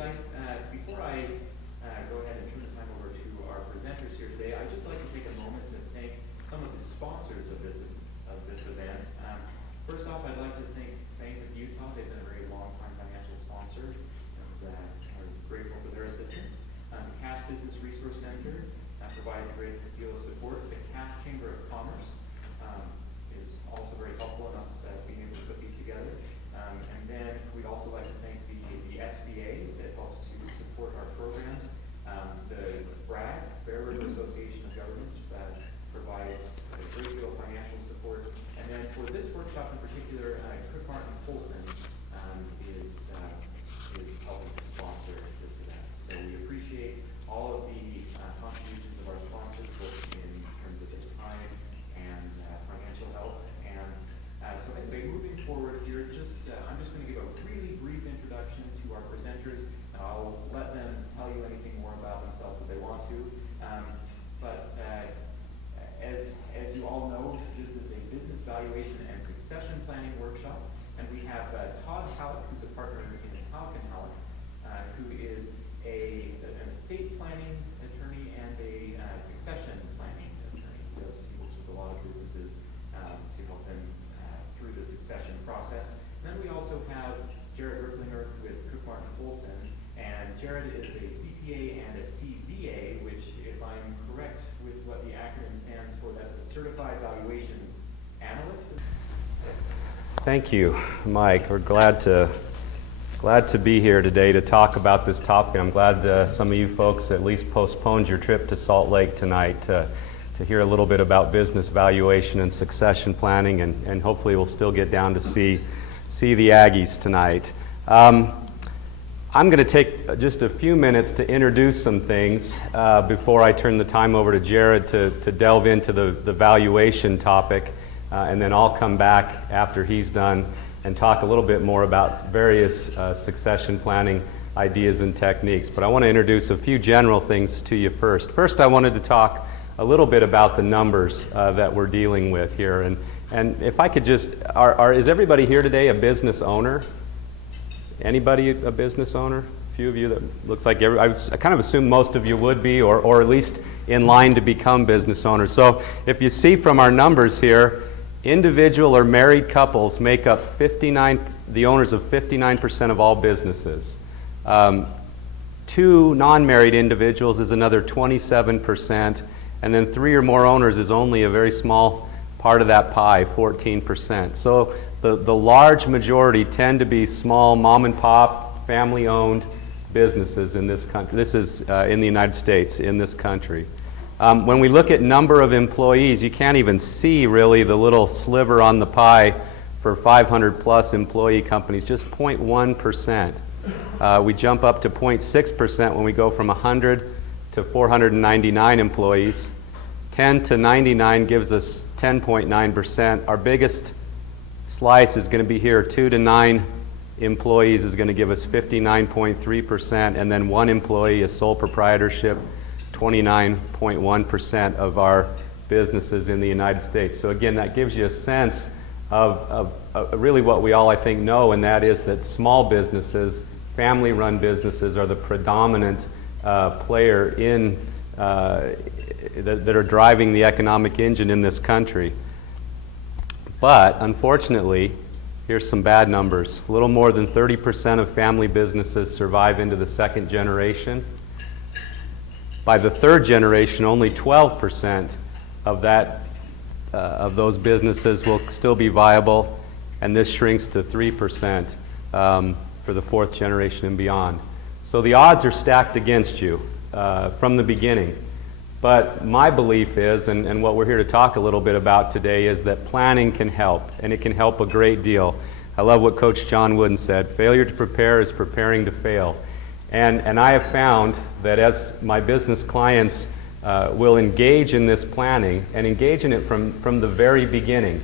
Before I go ahead and turn the time over to our presenters here today, I'd just like to take a moment to thank some of the sponsors of this event. First off, I'd like to thank Bank of Utah. They've been a very long-time financial sponsor, and are grateful for their assistance. The Cash Business Resource Center provides a great deal of support. The Cash Chamber of Commerce is also very helpful in us being able to put these together. And then we'd also like to thank the SBA that helps to support our programs. The BRAG, Bear River Association of Governments, provides a great deal of financial support. And then for this workshop in particular, Cook Martin Polson is helping to sponsor this event. So we appreciate all of the contributions of our sponsors, both in terms of their time and financial help. And so anyway, moving forward here, I'm just going to give a really brief introduction to our presenters. I'll let them tell you anything more about themselves if they want to. But as you all know, this is a business valuation and succession planning workshop. And we have Todd Halleck, who's a partner in Halleck & Halleck, who is an estate planning attorney and a succession planning attorney. He works with a lot of businesses to help them through the succession process. And then we also have Jared Ricklinger with Cook Martin Polson. And Jared is a CPA and a CVA, which, if I'm correct with what the acronym stands for, that's a Certified Valuations Analyst. Thank you, Mike. We're glad to be here today to talk about this topic. I'm glad some of you folks at least postponed your trip to Salt Lake tonight to hear a little bit about business valuation and succession planning, and hopefully we'll still get down to see the Aggies tonight. I'm going to take just a few minutes to introduce some things before I turn the time over to Jared to delve into the valuation topic, and then I'll come back after he's done and talk a little bit more about various succession planning ideas and techniques. But I want to introduce a few general things to you first. First, I wanted to talk a little bit about the numbers that we're dealing with here. And if I could just, is everybody here today a business owner? Anybody a business owner? A few of you that looks like I kind of assumed most of you would be, or at least in line to become business owners. So if you see from our numbers here, individual or married couples make up the owners of 59% of all businesses. Two non-married individuals is another 27%, and then three or more owners is only a very small part of that pie, 14%. So the large majority tend to be small mom and pop, family owned businesses in this country. This is in the United States, in this country. When we look at number of employees, you can't even see really the little sliver on the pie for 500 plus employee companies, just 0.1%. We jump up to 0.6% when we go from 100 to 499 employees. 10 to 99 gives us 10.9%. Our biggest slice is going to be here. 2 to 9 employees is going to give us 59.3%, and then 1 employee, a sole proprietorship, 29.1% of our businesses in the United States. So again, that gives you a sense of really what we all, I think, know, and that is that small businesses, family-run businesses, are the predominant player in that are driving the economic engine in this country. But unfortunately, here's some bad numbers. A little more than 30% of family businesses survive into the second generation. By the third generation, only 12% of those businesses will still be viable, and this shrinks to 3% for the fourth generation and beyond. So the odds are stacked against you from the beginning. But my belief is, and what we're here to talk a little bit about today, is that planning can help, and it can help a great deal. I love what Coach John Wooden said, failure to prepare is preparing to fail. And I have found that as my business clients will engage in this planning, and engage in it from the very beginning.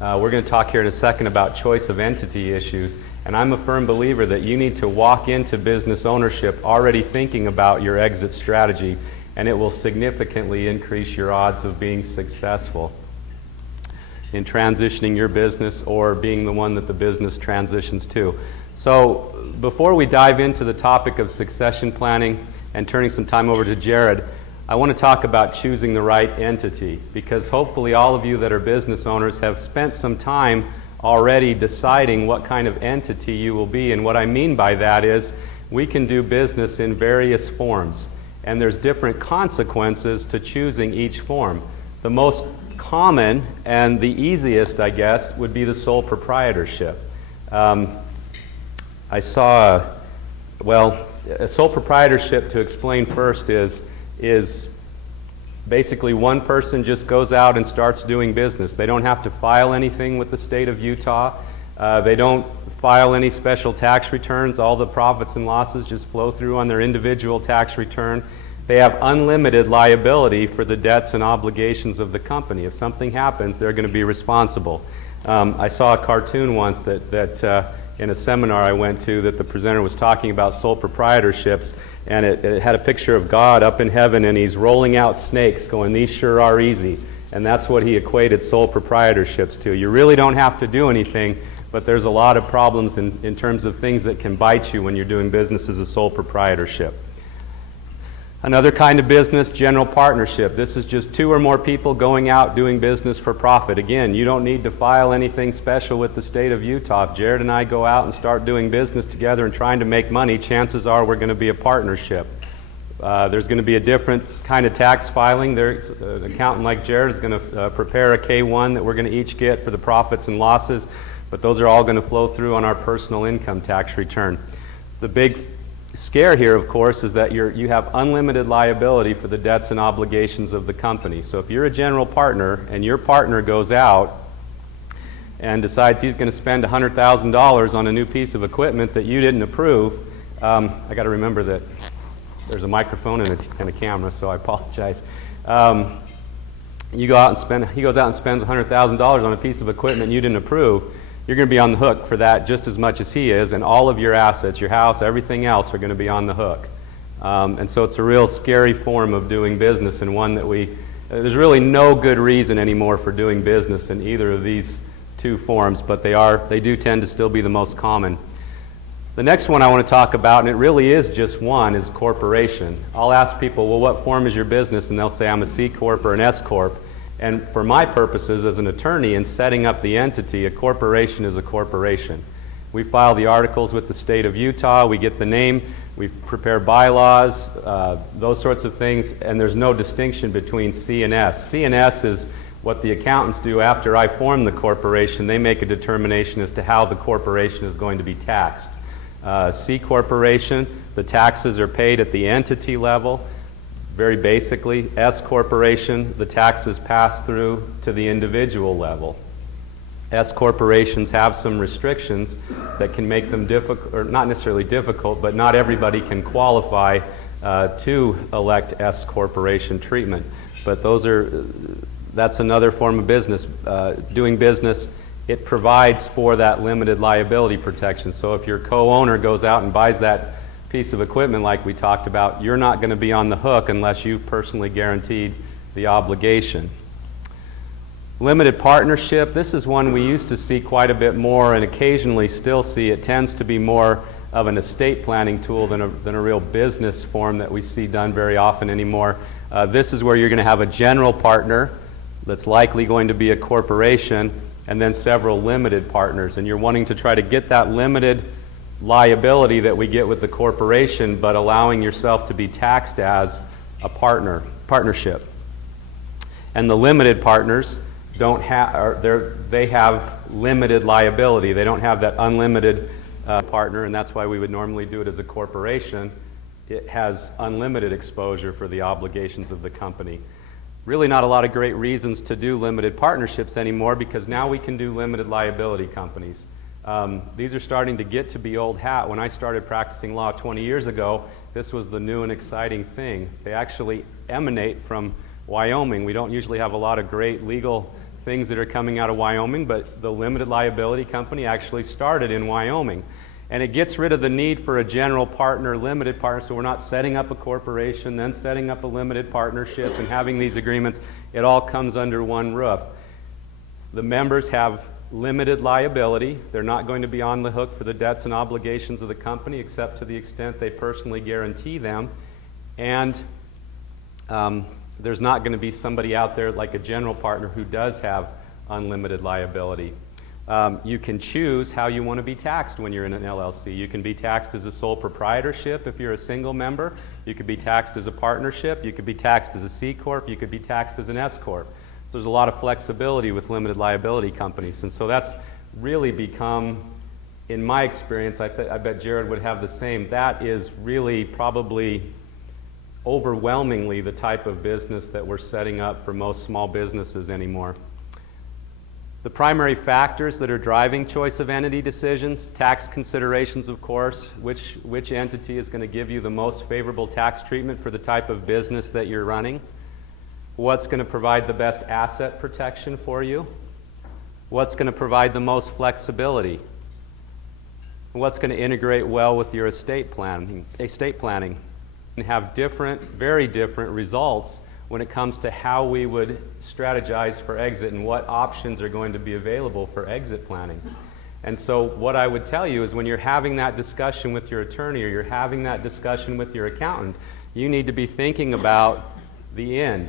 We're going to talk here in a second about choice of entity issues, and I'm a firm believer that you need to walk into business ownership already thinking about your exit strategy, and it will significantly increase your odds of being successful in transitioning your business or being the one that the business transitions to. So before we dive into the topic of succession planning and turning some time over to Jared, I want to talk about choosing the right entity, because hopefully all of you that are business owners have spent some time already deciding what kind of entity you will be. And what I mean by that is we can do business in various forms, and there's different consequences to choosing each form. The most common and the easiest, I guess, would be the sole proprietorship. I saw, a sole proprietorship, to explain first, is basically one person just goes out and starts doing business. They don't have to file anything with the state of Utah. They don't file any special tax returns. All the profits and losses just flow through on their individual tax return. They have unlimited liability for the debts and obligations of the company. If something happens, they're going to be responsible. I saw a cartoon once that in a seminar I went to, that the presenter was talking about sole proprietorships, and it had a picture of God up in heaven, and he's rolling out snakes going, "These sure are easy." And that's what he equated sole proprietorships to. You really don't have to do anything, but there's a lot of problems in terms of things that can bite you when you're doing business as a sole proprietorship. Another kind of business, general partnership. This is just two or more people going out doing business for profit. Again, you don't need to file anything special with the state of Utah. If Jared and I go out and start doing business together and trying to make money, chances are we're going to be a partnership. There's going to be a different kind of tax filing. An accountant like Jared is going to prepare a K-1 that we're going to each get for the profits and losses, but those are all going to flow through on our personal income tax return. The big scare here, of course, is that you have unlimited liability for the debts and obligations of the company. So if you're a general partner and your partner goes out and decides he's going to spend $100,000 on a new piece of equipment that you didn't approve, I got to remember that there's a microphone and a camera, so I apologize. He goes out and spends $100,000 on a piece of equipment you didn't approve. You're going to be on the hook for that just as much as he is, and all of your assets, your house, everything else are going to be on the hook. And so it's a real scary form of doing business, and one that there's really no good reason anymore for doing business in either of these two forms, but they do tend to still be the most common. The next one I want to talk about, and it really is just one, is corporation. I'll ask people, well, what form is your business? And they'll say, I'm a C Corp or an S Corp. And for my purposes as an attorney in setting up the entity, a corporation is a corporation. We file the articles with the state of Utah, we get the name, we prepare bylaws, those sorts of things, and there's no distinction between C and S. C and S is what the accountants do after I form the corporation. They make a determination as to how the corporation is going to be taxed. C corporation, the taxes are paid at the entity level. Very basically, S corporation, the taxes pass through to the individual level. S corporations have some restrictions that can make them difficult, or not necessarily difficult, but not everybody can qualify to elect S corporation treatment. But that's another form of business. Doing business, it provides for that limited liability protection. So if your co-owner goes out and buys that piece of equipment like we talked about, you're not going to be on the hook unless you've personally guaranteed the obligation. Limited partnership, this is one we used to see quite a bit more and occasionally still see. It tends to be more of an estate planning tool than a real business form that we see done very often anymore. This is where you're going to have a general partner that's likely going to be a corporation, and then several limited partners, and you're wanting to try to get that limited liability that we get with the corporation, but allowing yourself to be taxed as a partnership. And the limited partners they have limited liability. They don't have that unlimited partner, and that's why we would normally do it as a corporation. It has unlimited exposure for the obligations of the company. Really not a lot of great reasons to do limited partnerships anymore, because now we can do limited liability companies. These are starting to get to be old hat. When I started practicing law 20 years ago, this was the new and exciting thing. They actually emanate from Wyoming. We don't usually have a lot of great legal things that are coming out of Wyoming, but the limited liability company actually started in Wyoming. And it gets rid of the need for a general partner, limited partner, so we're not setting up a corporation, then setting up a limited partnership and having these agreements. It all comes under one roof. The members have limited liability. They're not going to be on the hook for the debts and obligations of the company except to the extent they personally guarantee them. And there's not going to be somebody out there like a general partner who does have unlimited liability. You can choose how you want to be taxed when you're in an LLC. You can be taxed as a sole proprietorship if you're a single member. You could be taxed as a partnership. You could be taxed as a C Corp. You could be taxed as an S Corp. So there's a lot of flexibility with limited liability companies. And so that's really become, in my experience, I bet Jared would have the same, that is really probably overwhelmingly the type of business that we're setting up for most small businesses anymore. The primary factors that are driving choice of entity decisions, tax considerations, of course, which entity is going to give you the most favorable tax treatment for the type of business that you're running, what's going to provide the best asset protection for you, what's going to provide the most flexibility, and what's going to integrate well with your estate planning, and have different, very different results when it comes to how we would strategize for exit and what options are going to be available for exit planning. And so what I would tell you is when you're having that discussion with your attorney or you're having that discussion with your accountant, you need to be thinking about the end.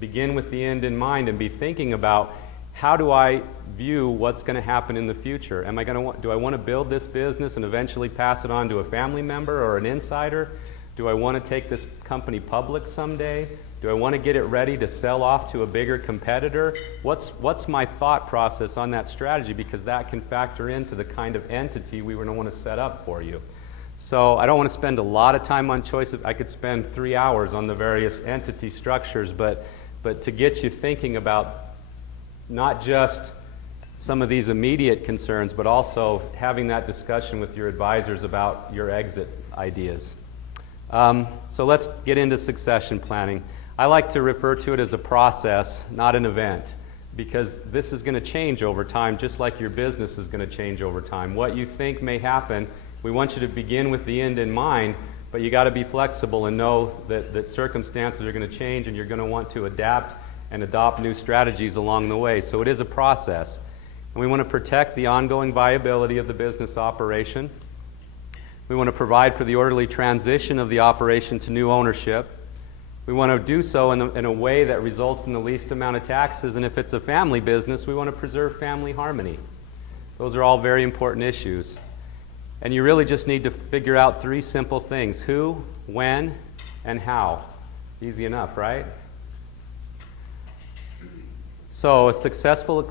Begin with the end in mind and be thinking about, how do I view what's going to happen in the future? Do I want to build this business and eventually pass it on to a family member or an insider? Do I want to take this company public someday? Do I want to get it ready to sell off to a bigger competitor? What's my thought process on that strategy? Because that can factor into the kind of entity we want to set up for you. So I don't want to spend a lot of time on choice. I could spend 3 hours on the various entity structures, but to get you thinking about not just some of these immediate concerns, but also having that discussion with your advisors about your exit ideas. So let's get into succession planning. I like to refer to it as a process, not an event, because this is going to change over time, just like your business is going to change over time. What you think may happen, we want you to begin with the end in mind, but you got to be flexible and know that circumstances are going to change and you're going to want to adapt and adopt new strategies along the way. So it is a process. And we want to protect the ongoing viability of the business operation. We want to provide for the orderly transition of the operation to new ownership. We want to do so in a way that results in the least amount of taxes, and if it's a family business, we want to preserve family harmony. Those are all very important issues. And you really just need to figure out 3 simple things: who, when, and how. Easy enough, right? So a successful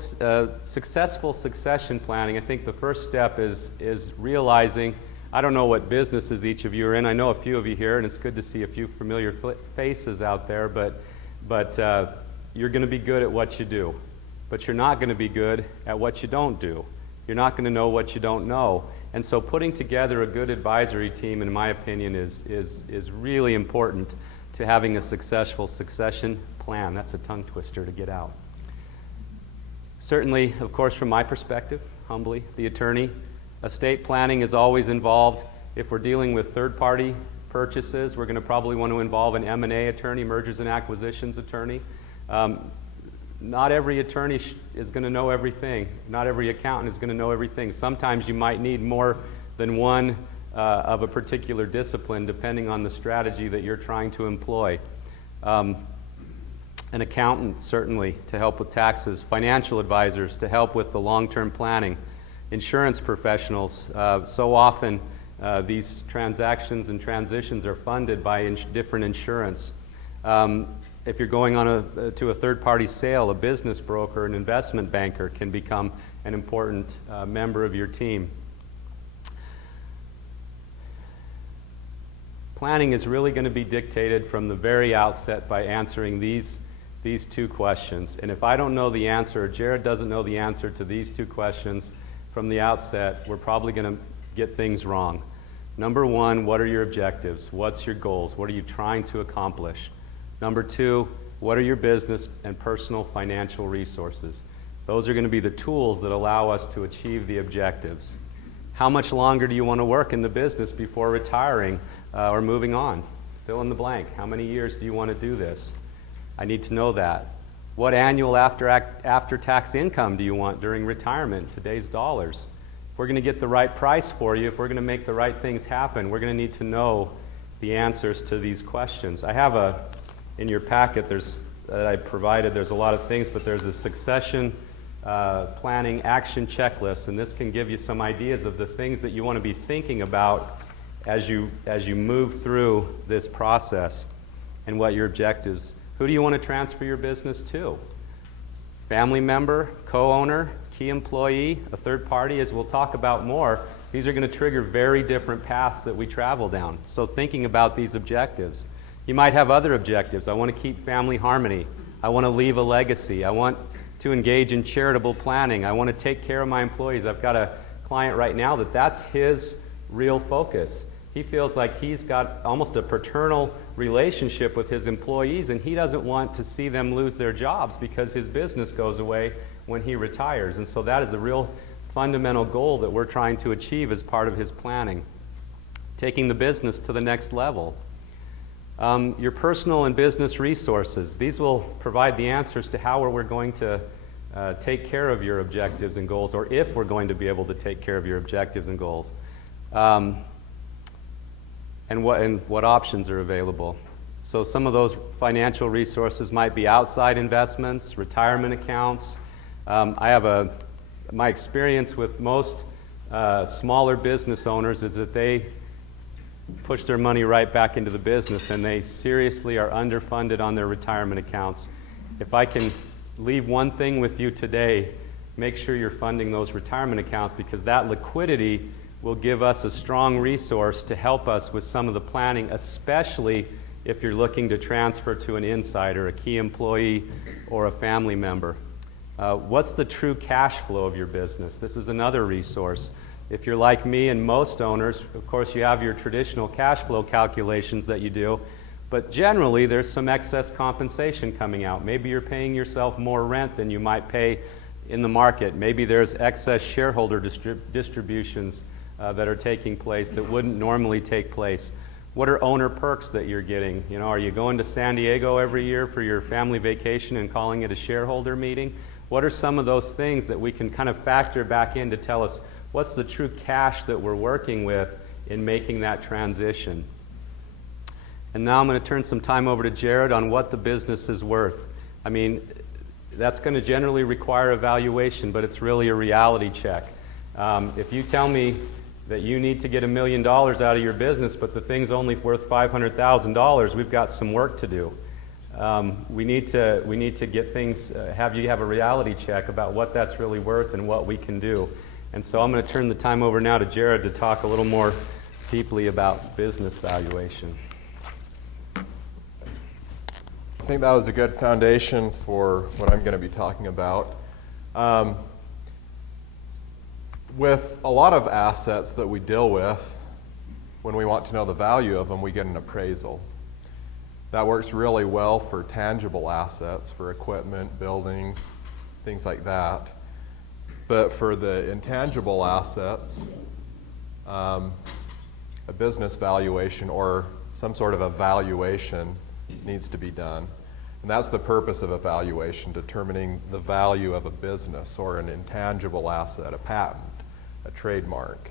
succession planning, I think the first step is realizing, I don't know what businesses each of you are in. I know a few of you here, and it's good to see a few familiar faces out there, but you're going to be good at what you do. But you're not going to be good at what you don't do. You're not going to know what you don't know. And so putting together a good advisory team, in my opinion, is really important to having a successful succession plan. That's a tongue twister to get out. Certainly, of course, from my perspective, humbly, the attorney, estate planning is always involved. If we're dealing with third-party purchases, we're going to probably want to involve an M&A attorney, mergers and acquisitions attorney. Not every attorney is going to know everything. Not every accountant is going to know everything. Sometimes you might need more than one of a particular discipline, depending on the strategy that you're trying to employ. An accountant, certainly, to help with taxes. Financial advisors to help with the long-term planning. Insurance professionals. So often these transactions and transitions are funded by different insurance. If you're going on to a third-party sale, a business broker, an investment banker can become an important member of your team. Planning is really going to be dictated from the very outset by answering these 2 questions. And if I don't know the answer, or Jared doesn't know the answer to these 2 questions from the outset, we're probably going to get things wrong. Number 1, what are your objectives? What's your goals? What are you trying to accomplish? Number 2, what are your business and personal financial resources? Those are going to be the tools that allow us to achieve the objectives. How much longer do you want to work in the business before retiring or moving on? Fill in the blank. How many years do you want to do this? I need to know that. What annual after-tax income do you want during retirement, today's dollars? If we're going to get the right price for you, if we're going to make the right things happen, we're going to need to know the answers to these questions. I have in your packet, that I provided, there's a lot of things, but there's a succession planning action checklist, and this can give you some ideas of the things that you want to be thinking about as you move through this process and what your objectives. Who do you want to transfer your business to? Family member, co-owner, key employee, a third party, as we'll talk about more. These are going to trigger very different paths that we travel down. So thinking about these objectives. You might have other objectives. I want to keep family harmony. I want to leave a legacy. I want to engage in charitable planning. I want to take care of my employees. I've got a client right now that's his real focus. He feels like he's got almost a paternal relationship with his employees, and he doesn't want to see them lose their jobs because his business goes away when he retires. And so that is a real fundamental goal that we're trying to achieve as part of his planning. Taking the business to the next level. Your personal and business resources. These will provide the answers to how we're going to take care of your objectives and goals, or if we're going to be able to take care of your objectives and goals. And what options are available. So some of those financial resources might be outside investments, retirement accounts. My experience with most smaller business owners is that they push their money right back into the business, and they seriously are underfunded on their retirement accounts. If I can leave one thing with you today, make sure you're funding those retirement accounts, because that liquidity will give us a strong resource to help us with some of the planning, especially if you're looking to transfer to an insider, a key employee, or a family member. What's the true cash flow of your business? This is another resource. If you're like me and most owners, of course you have your traditional cash flow calculations that you do, but generally there's some excess compensation coming out. Maybe you're paying yourself more rent than you might pay in the market. Maybe there's excess shareholder distributions that are taking place that wouldn't normally take place. What are owner perks that you're getting? You know, are you going to San Diego every year for your family vacation and calling it a shareholder meeting? What are some of those things that we can kind of factor back in to tell us what's the true cash that we're working with in making that transition? And now I'm going to turn some time over to Jared on what the business is worth. I mean, that's going to generally require evaluation, but it's really a reality check. If you tell me that you need to get $1 million out of your business, but the thing's only worth $500,000, we've got some work to do. We need to get things, have you have a reality check about what that's really worth and what we can do. And so I'm going to turn the time over now to Jared to talk a little more deeply about business valuation. I think that was a good foundation for what I'm going to be talking about. With a lot of assets that we deal with, when we want to know the value of them, we get an appraisal. That works really well for tangible assets, for equipment, buildings, things like that. But for the intangible assets, a business valuation or some sort of evaluation needs to be done. And that's the purpose of evaluation, determining the value of a business or an intangible asset, a patent, a trademark.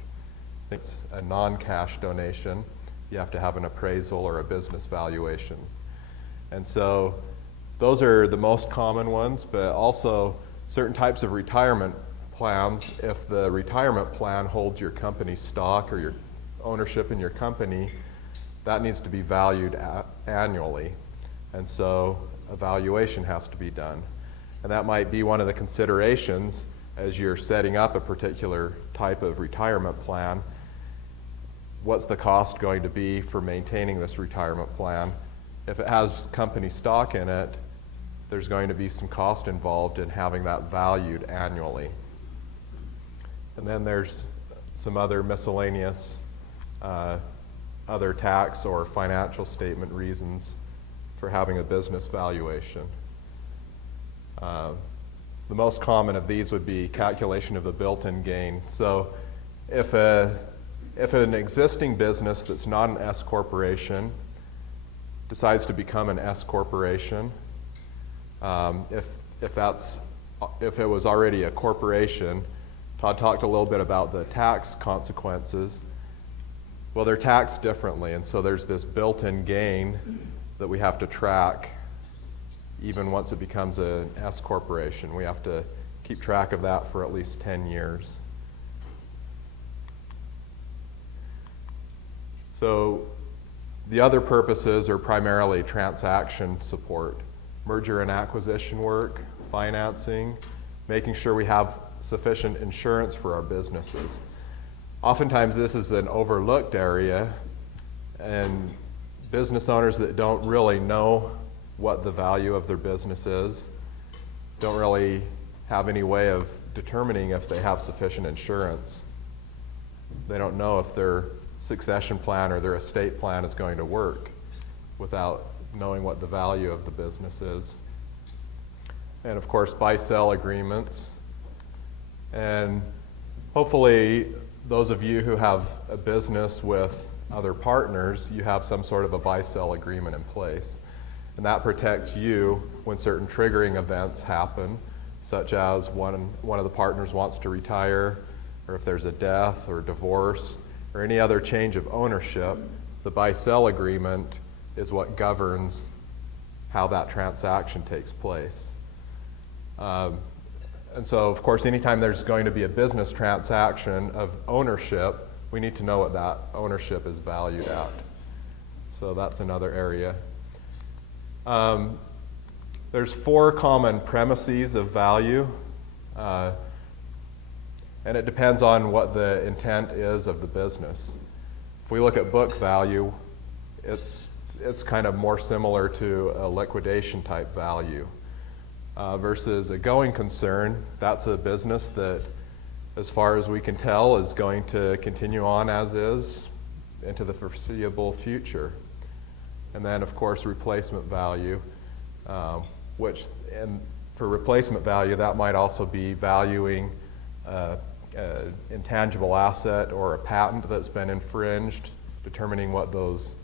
It's a non-cash donation. You have to have an appraisal or a business valuation. And so those are the most common ones, but also certain types of retirement plans. If the retirement plan holds your company's stock or your ownership in your company, that needs to be valued annually. And so a valuation has to be done. And that might be one of the considerations as you're setting up a particular type of retirement plan. What's the cost going to be for maintaining this retirement plan? If it has company stock in it, there's going to be some cost involved in having that valued annually. And then there's some other miscellaneous other tax or financial statement reasons for having a business valuation. The most common of these would be calculation of the built-in gain. So if an existing business that's not an S corporation decides to become an S corporation, If it was already a corporation, Todd talked a little bit about the tax consequences. Well, they're taxed differently, and so there's this built-in gain that we have to track even once it becomes an S corporation. We have to keep track of that for at least 10 years. So the other purposes are primarily transaction support, merger and acquisition work, financing, making sure we have sufficient insurance for our businesses. Oftentimes this is an overlooked area, and business owners that don't really know what the value of their business is don't really have any way of determining if they have sufficient insurance. They don't know if their succession plan or their estate plan is going to work without knowing what the value of the business is. And of course, buy-sell agreements. And hopefully, those of you who have a business with other partners, you have some sort of a buy-sell agreement in place. And that protects you when certain triggering events happen, such as one of the partners wants to retire, or if there's a death or divorce, or any other change of ownership. The buy-sell agreement is what governs how that transaction takes place. And so, of course, anytime there's going to be a business transaction of ownership, we need to know what that ownership is valued at. So that's another area. There's 4 common premises of value, and it depends on what the intent is of the business. If we look at book value, it's kind of more similar to a liquidation type value. Versus a going concern, that's a business that, as far as we can tell, is going to continue on as is into the foreseeable future. And then, of course, replacement value, which, and for replacement value, that might also be valuing an intangible asset or a patent that's been infringed, determining what those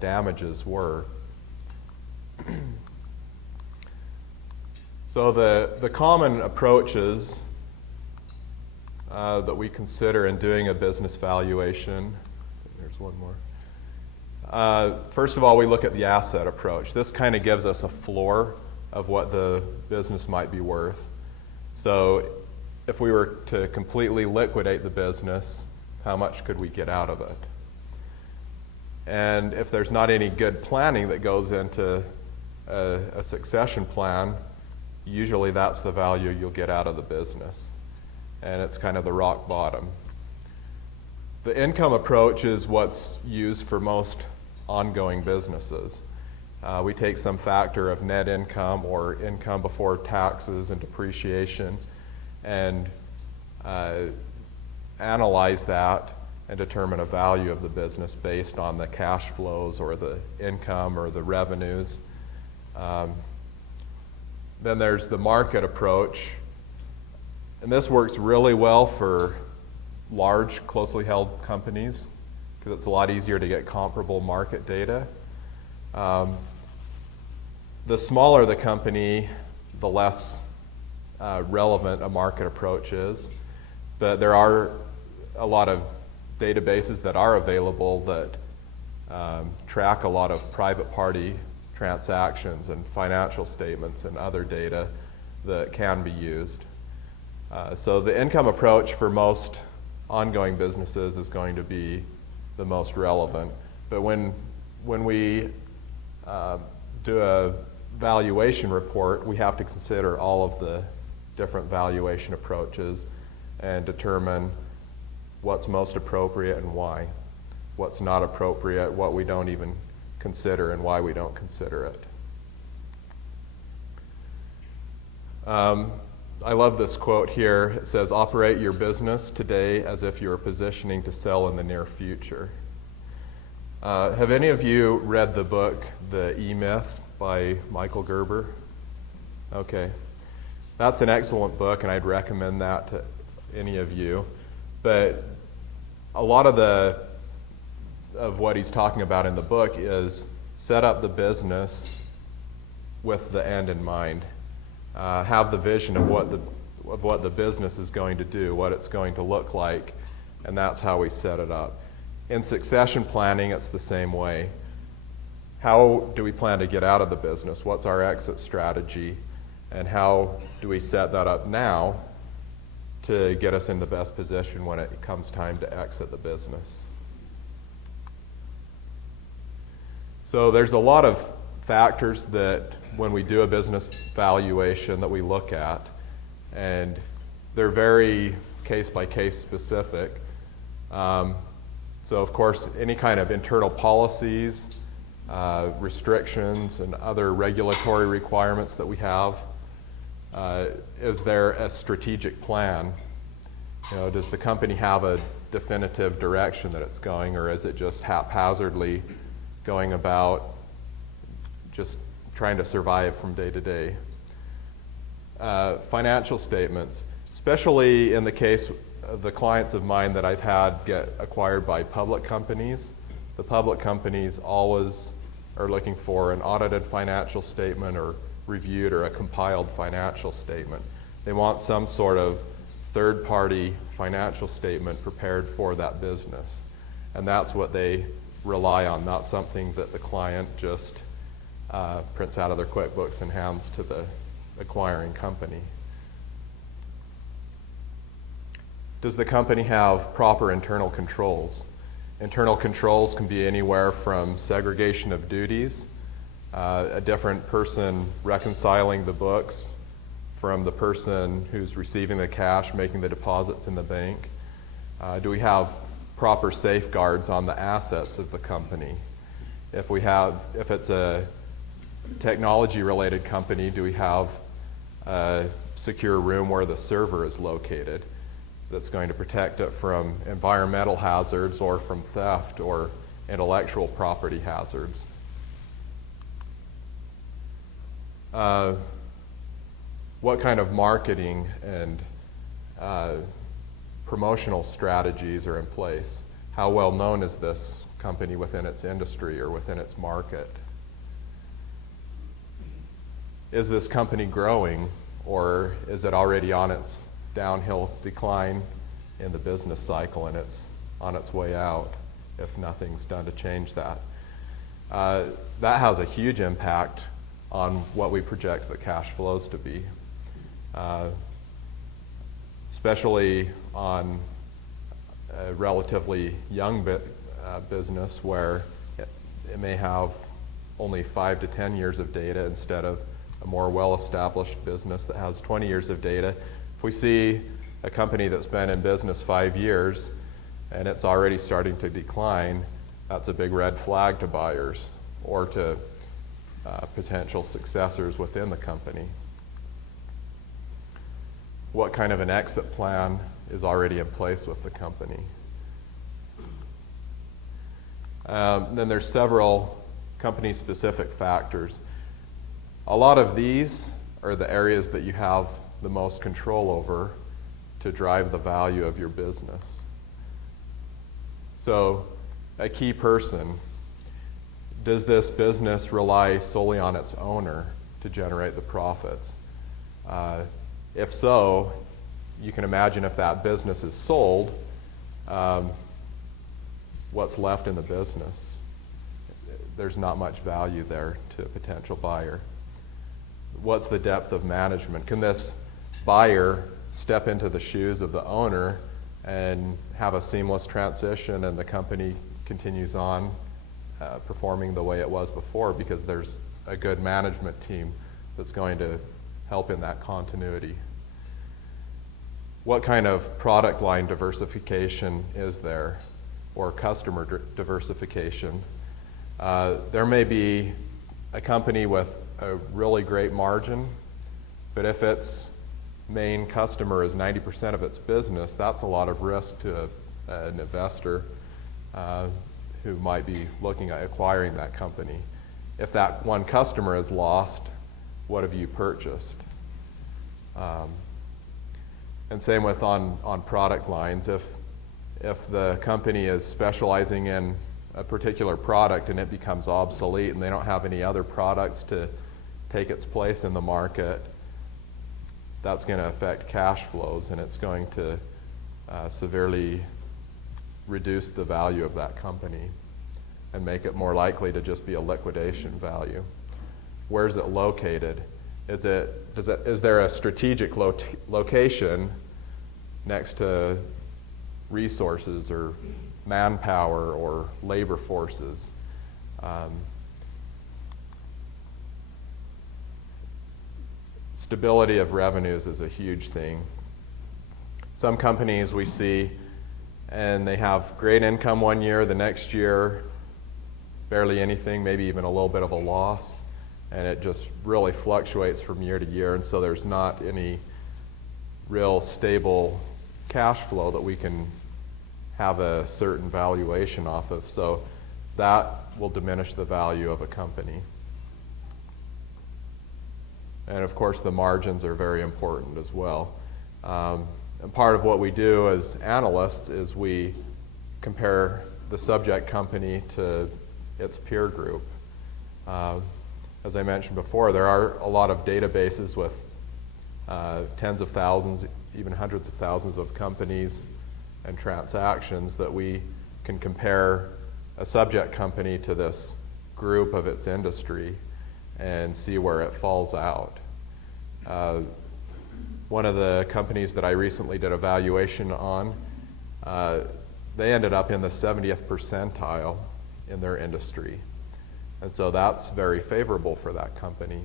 damages were. So the common approaches that we consider in doing a business valuation, there's one more. First of all, we look at the asset approach. This kind of gives us a floor of what the business might be worth. So if we were to completely liquidate the business, how much could we get out of it? And if there's not any good planning that goes into a succession plan, usually that's the value you'll get out of the business. And it's kind of the rock bottom. The income approach is what's used for most ongoing businesses. We take some factor of net income or income before taxes and depreciation and analyze that and determine a value of the business based on the cash flows or the income or the revenues. Then there's the market approach, and this works really well for large, closely held companies because it's a lot easier to get comparable market data. The smaller the company, the less relevant a market approach is, but there are a lot of databases that are available that track a lot of private party transactions and financial statements and other data that can be used. So the income approach for most ongoing businesses is going to be the most relevant. But when we do a valuation report, we have to consider all of the different valuation approaches and determine what's most appropriate and why, what's not appropriate, what we don't even consider and why we don't consider it. I love this quote here. It says, "Operate your business today as if you are positioning to sell in the near future." Have any of you read the book, The E-Myth by Michael Gerber? Okay. That's an excellent book, and I'd recommend that to any of you. But a lot of what he's talking about in the book is set up the business with the end in mind. Have the vision of what the business is going to do, what it's going to look like, and that's how we set it up. In succession planning, it's the same way. How do we plan to get out of the business? What's our exit strategy? And how do we set that up now to get us in the best position when it comes time to exit the business? So there's a lot of factors that when we do a business valuation that we look at, and they're very case-by-case specific. So of course, any kind of internal policies, restrictions, and other regulatory requirements that we have. Is there a strategic plan? Does the company have a definitive direction that it's going, or is it just haphazardly going about just trying to survive from day to day? Financial statements, especially in the case of the clients of mine that I've had get acquired by public companies. The public companies always are looking for an audited financial statement or reviewed or a compiled financial statement. They want some sort of third-party financial statement prepared for that business. And that's what they rely on, not something that the client just prints out of their QuickBooks and hands to the acquiring company. Does the company have proper internal controls? Internal controls can be anywhere from segregation of duties, a different person reconciling the books from the person who's receiving the cash, making the deposits in the bank. Do we have proper safeguards on the assets of the company? If it's a technology-related company, do we have a secure room where the server is located that's going to protect it from environmental hazards or from theft or intellectual property hazards? What kind of marketing and promotional strategies are in place? How well known is this company within its industry or within its market? Is this company growing, or is it already on its downhill decline in the business cycle and it's on its way out if nothing's done to change that? That has a huge impact on what we project the cash flows to be, especially on a relatively young business where it may have only 5 to 10 years of data instead of a more well-established business that has 20 years of data. If we see a company that's been in business 5 years and it's already starting to decline, that's a big red flag to buyers or to potential successors within the company. What kind of an exit plan is already in place with the company? Then there's several company-specific factors. A lot of these are the areas that you have the most control over to drive the value of your business. So, a key person, does this business rely solely on its owner to generate the profits? If so, you can imagine if that business is sold, what's left in the business? There's not much value there to a potential buyer. What's the depth of management? Can this buyer step into the shoes of the owner and have a seamless transition and the company continues on performing the way it was before because there's a good management team that's going to help in that continuity? What kind of product line diversification is there, or customer diversification? There may be a company with a really great margin, but if its main customer is 90% of its business, that's a lot of risk to an investor who might be looking at acquiring that company. If that one customer is lost, what have you purchased? And same with on product lines. If the company is specializing in a particular product and it becomes obsolete and they don't have any other products to take its place in the market, that's going to affect cash flows, and it's going to severely reduce the value of that company and make it more likely to just be a liquidation value. Where is it located? Is there a strategic location next to resources or manpower or labor forces? Stability of revenues is a huge thing. Some companies we see, and they have great income one year, the next year barely anything, maybe even a little bit of a loss, and it just really fluctuates from year to year, and so there's not any real stable cash flow that we can have a certain valuation off of. So that will diminish the value of a company. And of course, the margins are very important as well. And part of what we do as analysts is we compare the subject company to its peer group. As I mentioned before, there are a lot of databases with tens of thousands, even hundreds of thousands of companies and transactions that we can compare a subject company to this group of its industry and see where it falls out. One of the companies that I recently did a valuation on, they ended up in the 70th percentile in their industry. And so that's very favorable for that company.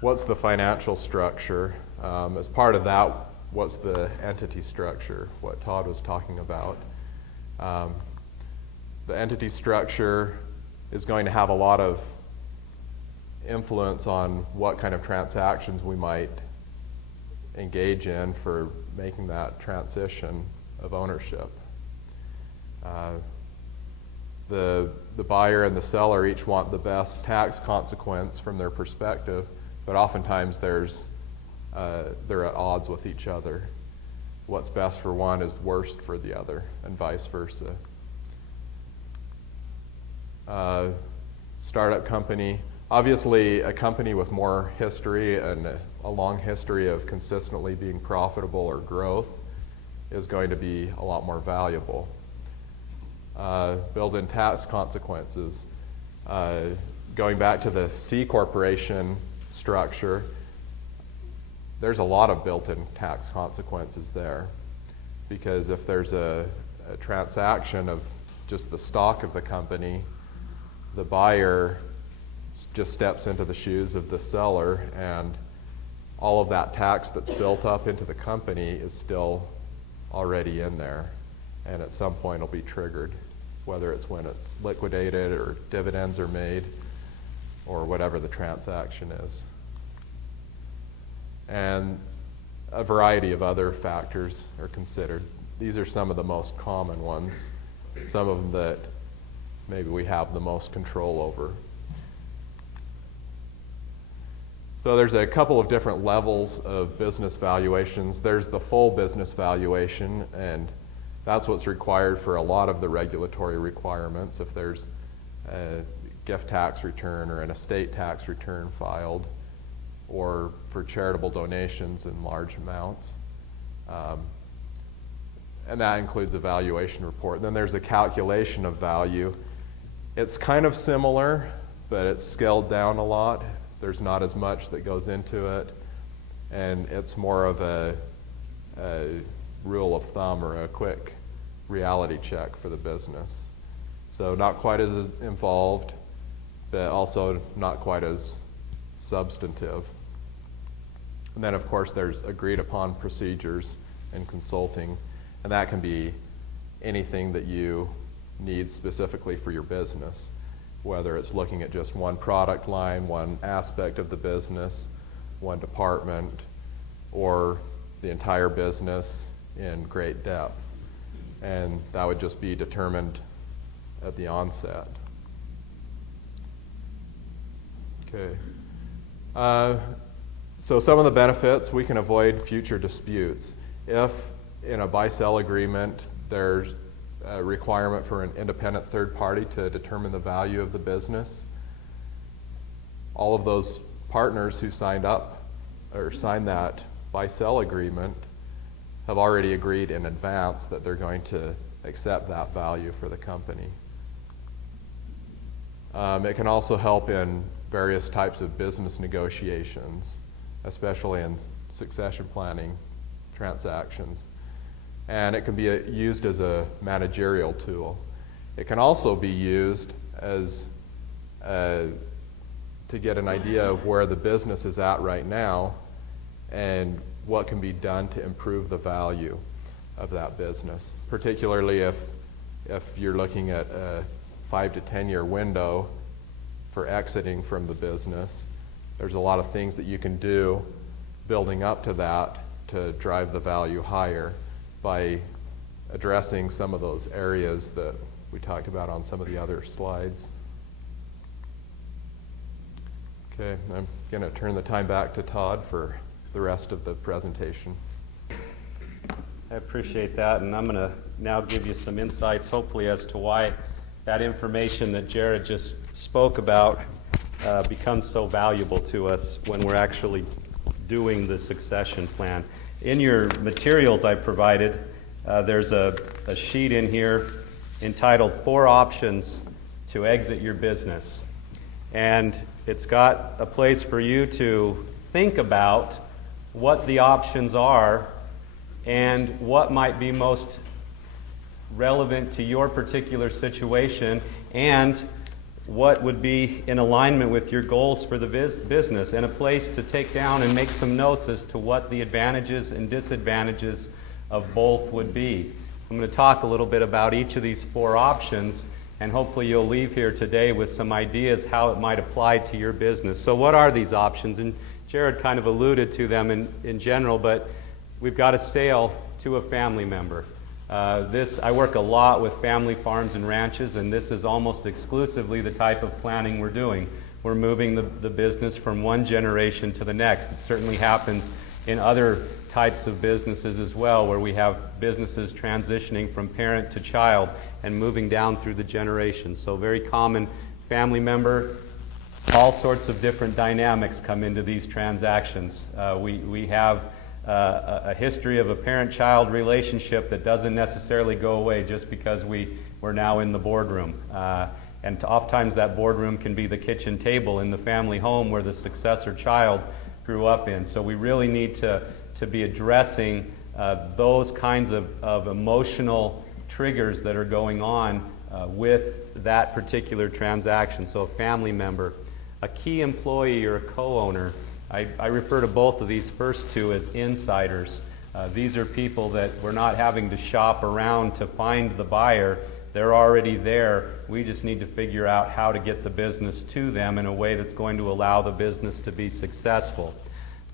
What's the financial structure? As part of that, what's the entity structure, what Todd was talking about? The entity structure is going to have a lot of influence on what kind of transactions we might engage in for making that transition of ownership. The buyer and the seller each want the best tax consequence from their perspective, but oftentimes they're at odds with each other. What's best for one is worst for the other, and vice versa. Startup company. Obviously, a company with more history and a long history of consistently being profitable or growth is going to be a lot more valuable. Build-in tax consequences. Going back to the C corporation structure, there's a lot of built-in tax consequences there, because if there's a transaction of just the stock of the company, the buyer just steps into the shoes of the seller, and all of that tax that's built up into the company is still already in there, and at some point it'll be triggered, whether it's when it's liquidated or dividends are made or whatever the transaction is. And a variety of other factors are considered. These are some of the most common ones, some of them that maybe we have the most control over. So there's a couple of different levels of business valuations. There's the full business valuation, and that's what's required for a lot of the regulatory requirements. If there's a gift tax return or an estate tax return filed, or for charitable donations in large amounts. And that includes a valuation report. And then there's a calculation of value. It's kind of similar, but it's scaled down a lot. There's not as much that goes into it, and it's more of a rule of thumb or a quick reality check for the business. So not quite as involved, but also not quite as substantive. And then, of course, there's agreed upon procedures in consulting, and that can be anything that you need specifically for your business, whether it's looking at just one product line, one aspect of the business, one department, or the entire business in great depth. And that would just be determined at the onset. Okay. So some of the benefits, we can avoid future disputes. If in a buy-sell agreement there's a requirement for an independent third party to determine the value of the business. All of those partners who signed up or signed that buy-sell agreement have already agreed in advance that they're going to accept that value for the company. It can also help in various types of business negotiations, especially in succession planning transactions. And it can be used as a managerial tool. It can also be used as to get an idea of where the business is at right now and what can be done to improve the value of that business, particularly if you're looking at a 5 to 10 year window for exiting from the business. There's a lot of things that you can do building up to that to drive the value higher by addressing some of those areas that we talked about on some of the other slides. Okay, I'm going to turn the time back to Todd for the rest of the presentation. I appreciate that, and I'm going to now give you some insights, hopefully, as to why that information that Jared just spoke about becomes so valuable to us when we're actually doing the succession plan. In your materials I provided, there's a sheet in here entitled 4 Options to Exit Your Business. And it's got a place for you to think about what the options are and what might be most relevant to your particular situation and what would be in alignment with your goals for the business, and a place to take down and make some notes as to what the advantages and disadvantages of both would be. I'm going to talk a little bit about each of these 4 options, and hopefully you'll leave here today with some ideas how it might apply to your business. So what are these options? And Jared kind of alluded to them in general, but we've got a sale to a family member. I work a lot with family farms and ranches, and this is almost exclusively the type of planning we're doing. We're moving the business from one generation to the next. It certainly happens in other types of businesses as well, where we have businesses transitioning from parent to child and moving down through the generations. So very common family member, all sorts of different dynamics come into these transactions. We have a history of a parent-child relationship that doesn't necessarily go away just because we're now in the boardroom. And oftentimes that boardroom can be the kitchen table in the family home where the successor child grew up in. So we really need to be addressing those kinds of emotional triggers that are going on with that particular transaction. So a family member, a key employee or a co-owner. I refer to both of these first 2 as insiders. These are people that we're not having to shop around to find the buyer. They're already there. We just need to figure out how to get the business to them in a way that's going to allow the business to be successful.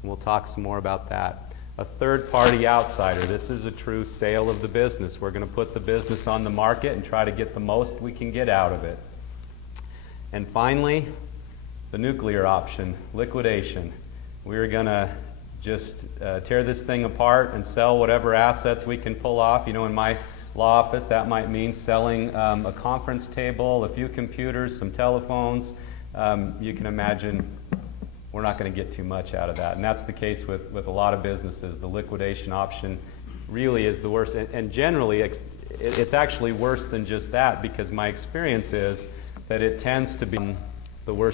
And we'll talk some more about that. A third-party outsider. This is a true sale of the business. We're going to put the business on the market and try to get the most we can get out of it. And finally, the nuclear option, liquidation. We're going to just tear this thing apart and sell whatever assets we can pull off. You know, in my law office, that might mean selling a conference table, a few computers, some telephones. You can imagine we're not going to get too much out of that. And that's the case with a lot of businesses. The liquidation option really is the worst. And generally, it's actually worse than just that, because my experience is that it tends to be the worst